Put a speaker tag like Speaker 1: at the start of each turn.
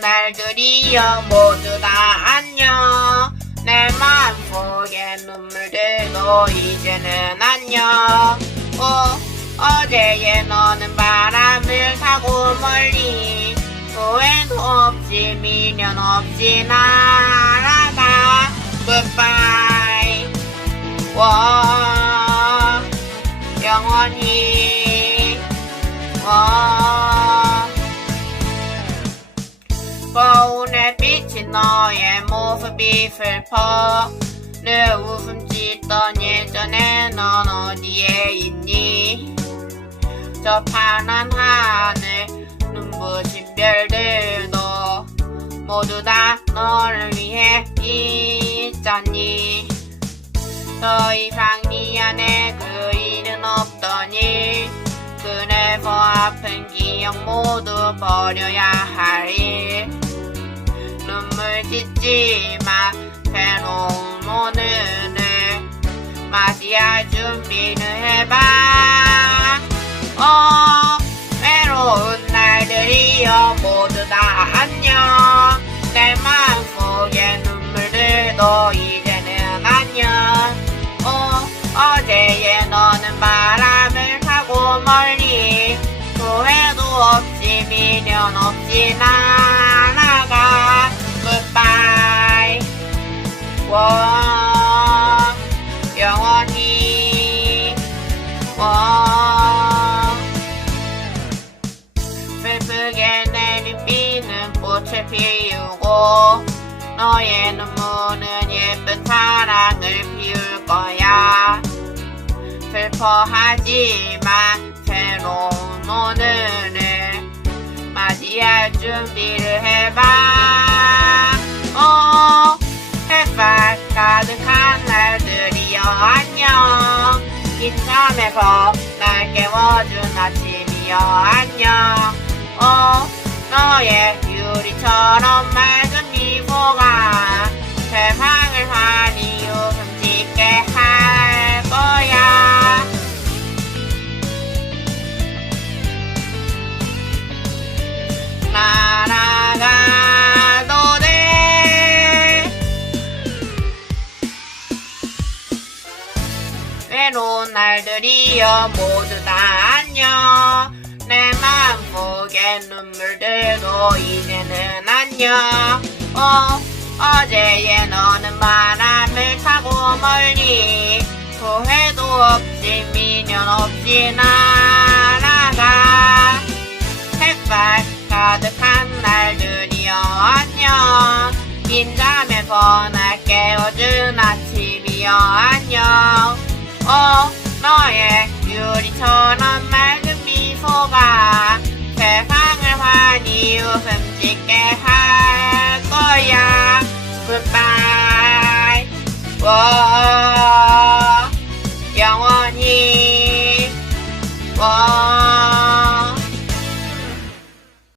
Speaker 1: 날들이여 모두 다 안녕. 내 마음속에 눈물들도 이제는 안녕. 어, 어제의 너는 바람을 타고 멀리. 후회도 없이 미련 없이 날아가. Goodbye 너의 모습이 슬퍼. 늘 웃음 짓던 예전에 넌 어디에 있니? 저 파란 하늘 눈부신 별들도 모두 다 너를 위해 있잖니. 더 이상 네 안에 그 일은 없더니 그래서 아픈 기억 모두 버려야 할 일 새로운 오늘을 맞이할 준비를 해봐. 어 외로운 날들이여 모두 다 안녕. 내 마음속에 눈물들도 이제는 안녕. 어 어제의 너는 바람을 타고 멀리 후회도 없이 미련 없이 날아가 Goodbye 와 영원히. 와 슬프게 내린 비는 꽃을 피우고 너의 눈물은 예쁜 사랑을 피울 거야. 슬퍼하지 마 새로운 오늘을 맞이할 준비 잠에서 날 깨워준 아침이여 안녕. 어 너의 유리처럼 외로운 날들이여 모두 다 안녕. 내 마음속에 눈물들도 이제는 안녕. 어 어제의 너는 바람을 타고 멀리. 후회도 없이 미련 없이 날아가. 햇살 가득한 날들이여 안녕. 긴 잠에서 날 깨워준 아침이여 안녕 어, 너의 유리처럼 맑은 미소가 세상을 환히 웃음 짓게 할 거야. Goodbye. 와, 영원히.